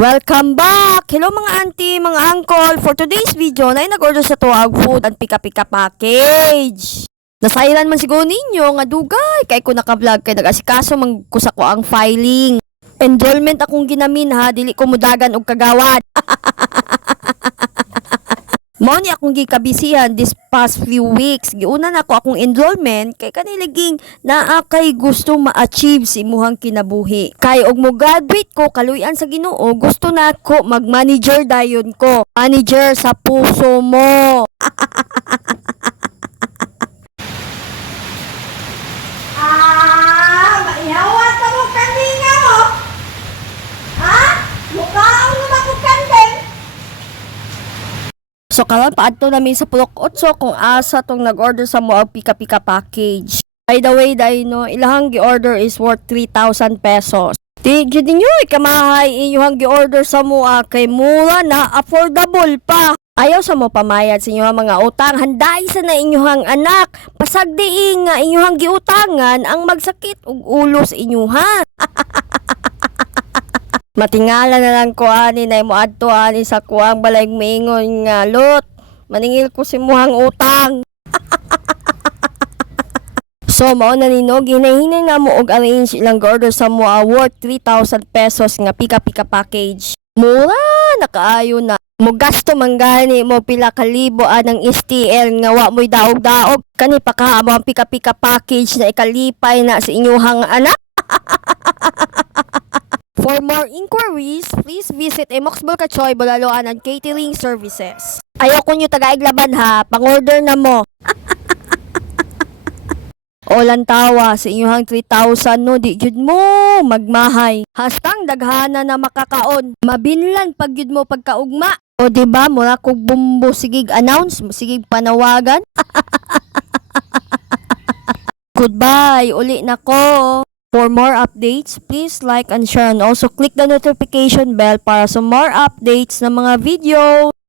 Welcome back! Hello mga auntie, mga uncle. For today's video, na nag-order sa tuwag food and pika-pika package. Nasairan man siguro ninyo nga dugay kay ko naka-vlog kay nag-asikaso man ko sa ko ang filing. Enrollment akong ginamin ha, dili ko mudagan og kagawad. Mao ni akong gikabisihan this past few weeks. Giuna na ko akong enrollment kay kaniliging naa kay gusto ma-achieve si imuhang kinabuhi. Kay og mo graduate ko kaluyan sa Ginoo, gusto na ko mag-manager dayon ko. Manager sa puso mo. Maihawas ka mo kanina mo? Ha? Mukhaon mo makukandeng? So karon paadto namin sa Pulok 8 kung asa tong nag-order sa mo og pika-pika package. By the way, no, ilahang gi-order is worth 3,000 pesos. Di gyud ninyo ikamahay inyong gi-order sa mo kay mura na affordable pa. Ayaw sa mo pamayad sa inyong mga utang, handay sa na inyong anak. Pasagdiin nga inyong giutangan ang magsakit ug ulo sa inyuha. Matingala na lang ko ani na mo adto ani sa kuang balay maingon nga lot. Maningil ko si muhang utang. So mao na nino ginahinay na mo og arrange ilang order sa mo worth 3,000 pesos nga pika-pika package. Mura na kaayo na. Mo gasto man gani mo pila ka libo anang STL nga wa mo'y daog-daog kani pa ka ang pika-pika package na ikalipay na sa inyong anak. For more inquiries, please visit Emox Bulkachoy, Bulaluan and Catering Services. Ayaw ko nyo taga-iglaban ha, pang-order na mo. O lantawa sa inyong 3,000 no, di jud mo magmahay. Hastang daghana na makakaon. Mabinlan pag jud mo pagkaugma. O diba, mura kog bumbo sigig announce, sigig panawagan. Goodbye, uli na ko. For more updates, please like and share and also click the notification bell para sa more updates ng mga video.